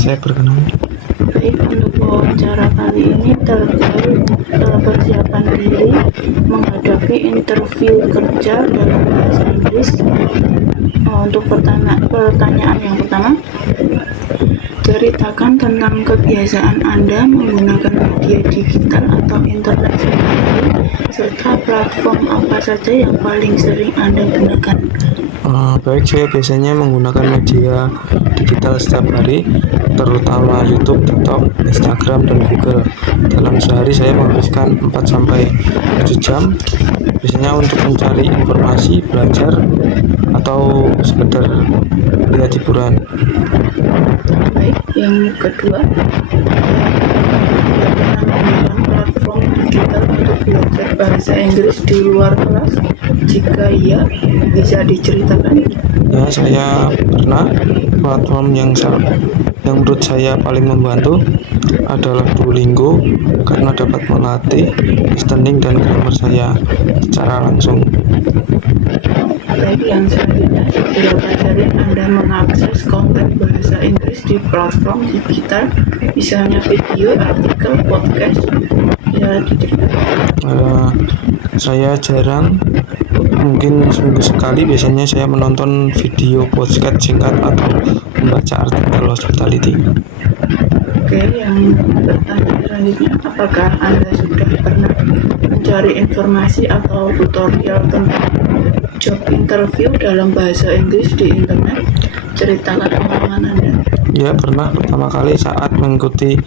saya berkenan. Baik, untuk wawancara kali ini terkait persiapan diri menghadapi interview kerja dalam bahasa Inggris. Untuk pertanyaan yang pertama, ceritakan tentang kebiasaan Anda menggunakan media digital atau internet sehari-hari, serta platform apa saja yang paling sering Anda gunakan. Baik, saya biasanya menggunakan media digital setiap hari, terutama YouTube, TikTok, Instagram, dan Google. Dalam sehari saya menghabiskan 4-7 jam, biasanya untuk mencari informasi, belajar, atau sekedar lihat hiburan. Baik, yang kedua, menggunakan platform digital untuk belajar bahasa Inggris di luar kelas? Jika iya, bisa diceritakan? Ya, saya pernah. Platform yang menurut saya paling membantu adalah Duolingo karena dapat melatih listening dan grammar saya secara langsung. Baik, yang selanjutnya, berapa sering Anda mengakses konten bahasa Inggris di platform digital, misalnya video, artikel, podcast? Bisa diceritakan? Saya jarang, mungkin seminggu sekali. Biasanya saya menonton video podcast singkat atau membaca artikel hospitality. Oke, yang pertanyaan selanjutnya, apakah Anda sudah pernah mencari informasi atau tutorial tentang job interview dalam bahasa Inggris di internet? Ceritakan pengalaman Anda. Ya, pernah. Pertama kali saat mengikuti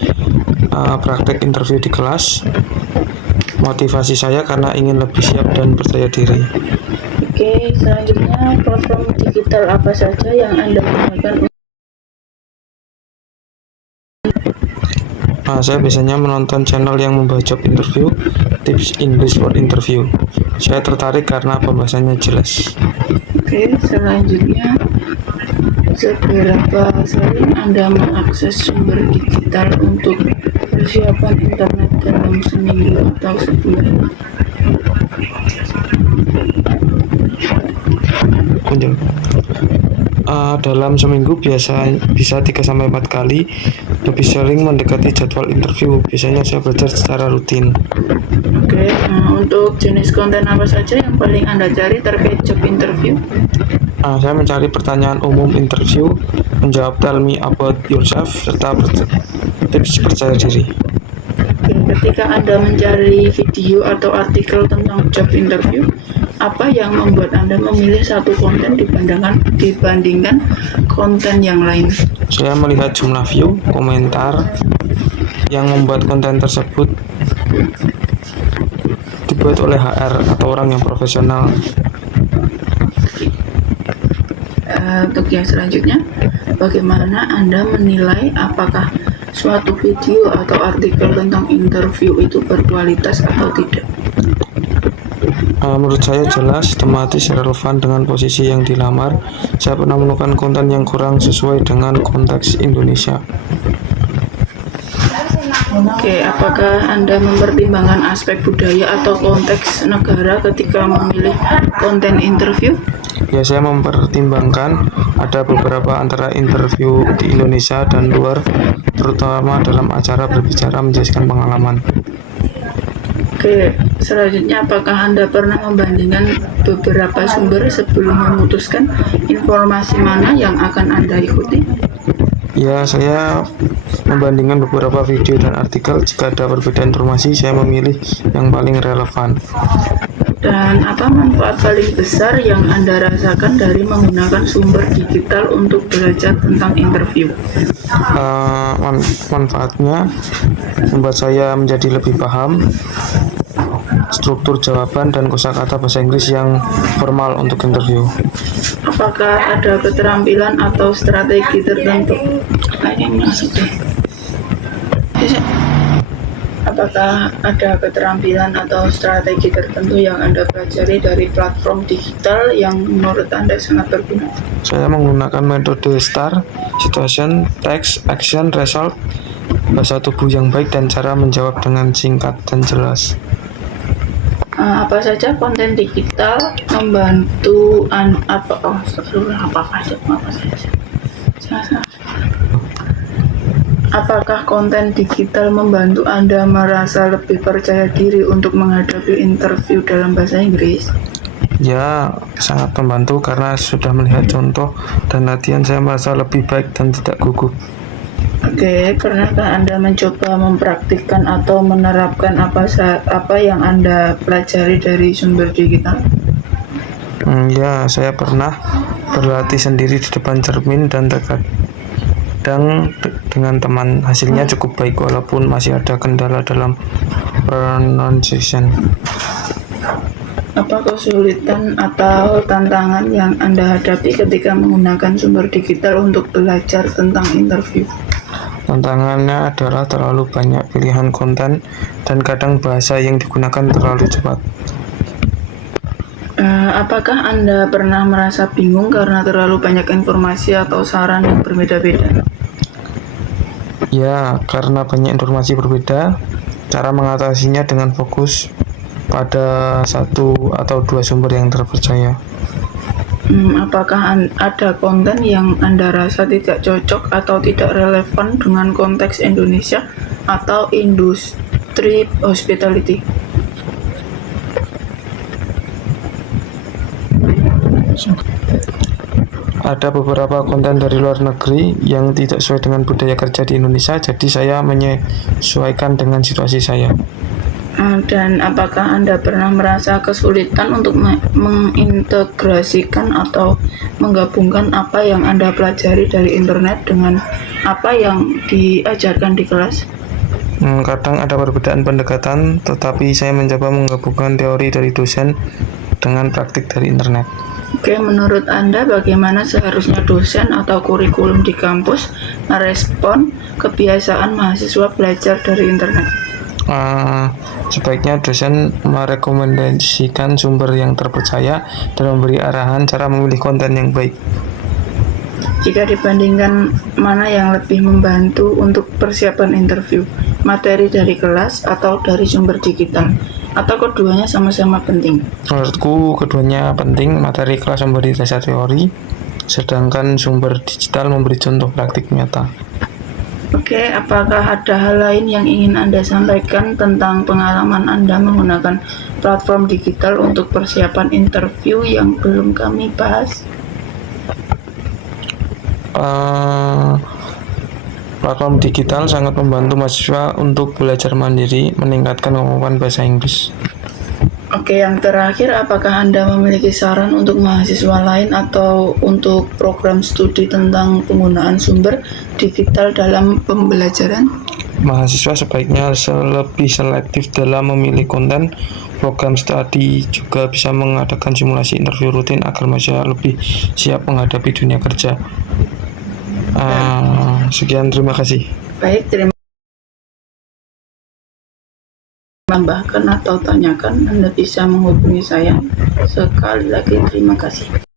praktek interview di kelas. Motivasi saya karena ingin lebih siap dan percaya diri. Oke, selanjutnya, platform digital apa saja yang Anda gunakan? Saya biasanya menonton channel yang membahas job interview, tips English for interview. Saya tertarik karena pembahasannya jelas. Oke, selanjutnya, seberapa sering Anda mengakses sumber digital untuk persiapan internet dalam seminggu atau sebulan? Dalam seminggu bisa 3-4 kali, lebih sering mendekati jadwal interview. Biasanya saya belajar secara rutin. Oke, untuk jenis konten apa saja yang paling Anda cari terkait job interview? Saya mencari pertanyaan umum interview, menjawab tell me about yourself, serta tips percaya diri. Oke, ketika Anda mencari video atau artikel tentang job interview, apa yang membuat Anda memilih satu konten dibandingkan konten yang lain? Saya melihat jumlah view, komentar yang membuat konten tersebut dibuat oleh HR atau orang yang profesional. Untuk yang selanjutnya, bagaimana Anda menilai apakah suatu video atau artikel tentang interview itu berkualitas atau tidak? Menurut saya jelas, tematis, relevan dengan posisi yang dilamar. Saya pernah menemukan konten yang kurang sesuai dengan konteks Indonesia. Oke, apakah Anda mempertimbangkan aspek budaya atau konteks negara ketika memilih konten interview? Ya, saya mempertimbangkan ada beberapa antara interview di Indonesia dan luar, terutama dalam acara berbicara menjelaskan pengalaman. Oke, selanjutnya, apakah Anda pernah membandingkan beberapa sumber sebelum memutuskan informasi mana yang akan Anda ikuti? Ya, saya membandingkan beberapa video dan artikel. Jika ada perbedaan informasi, saya memilih yang paling relevan. Dan apa manfaat paling besar yang Anda rasakan dari menggunakan sumber digital untuk belajar tentang interview? Manfaatnya membuat saya menjadi lebih paham struktur jawaban dan kosakata bahasa Inggris yang formal untuk interview. Apakah ada keterampilan atau strategi tertentu? Apakah ada keterampilan atau strategi tertentu yang Anda pelajari dari platform digital yang menurut Anda sangat berguna? Saya menggunakan metode STAR, Situation, Text, Action, Result, bahasa tubuh yang baik, dan cara menjawab dengan singkat dan jelas. Apa saja konten digital membantu apa saja? Apakah konten digital membantu Anda merasa lebih percaya diri untuk menghadapi interview dalam bahasa Inggris? Ya, sangat membantu karena sudah melihat contoh dan latihan saya merasa lebih baik dan tidak gugup. Oke, pernahkah Anda mencoba mempraktikkan atau menerapkan apa yang Anda pelajari dari sumber digital? Ya, saya pernah berlatih sendiri di depan cermin dan terkadang dengan teman. Hasilnya cukup baik walaupun masih ada kendala dalam pronunciation. Apa kesulitan atau tantangan yang Anda hadapi ketika menggunakan sumber digital untuk belajar tentang interview? Tantangannya adalah terlalu banyak pilihan konten dan kadang bahasa yang digunakan terlalu cepat. Apakah Anda pernah merasa bingung karena terlalu banyak informasi atau saran yang berbeda-beda? Ya, karena banyak informasi berbeda, cara mengatasinya dengan fokus pada satu atau dua sumber yang terpercaya. Apakah ada konten yang Anda rasa tidak cocok atau tidak relevan dengan konteks Indonesia atau industri hospitality? Ada beberapa konten dari luar negeri yang tidak sesuai dengan budaya kerja di Indonesia, jadi saya menyesuaikan dengan situasi saya. Dan apakah Anda pernah merasa kesulitan untuk mengintegrasikan atau menggabungkan apa yang Anda pelajari dari internet dengan apa yang diajarkan di kelas? Kadang ada perbedaan pendekatan, tetapi saya mencoba menggabungkan teori dari dosen dengan praktik dari internet. Oke, menurut Anda bagaimana seharusnya dosen atau kurikulum di kampus merespon kebiasaan mahasiswa belajar dari internet? Sebaiknya dosen merekomendasikan sumber yang terpercaya dan memberi arahan cara memilih konten yang baik. Jika dibandingkan mana yang lebih membantu untuk persiapan interview, materi dari kelas atau dari sumber digital, atau keduanya sama-sama penting? Menurutku keduanya penting. Materi kelas memberi dasar teori, sedangkan sumber digital memberi contoh praktik nyata. Oke, apakah ada hal lain yang ingin Anda sampaikan tentang pengalaman Anda menggunakan platform digital untuk persiapan interview yang belum kami bahas? Platform digital sangat membantu mahasiswa untuk belajar mandiri, meningkatkan kemampuan bahasa Inggris. Oke, yang terakhir, apakah Anda memiliki saran untuk mahasiswa lain atau untuk program studi tentang penggunaan sumber digital dalam pembelajaran? Mahasiswa sebaiknya lebih selektif dalam memilih konten. Program studi juga bisa mengadakan simulasi interview rutin agar mahasiswa lebih siap menghadapi dunia kerja. Sekian, terima kasih. Baik, terima kasih. Tambahkan atau tanyakan, Anda bisa menghubungi saya. Sekali lagi, terima kasih.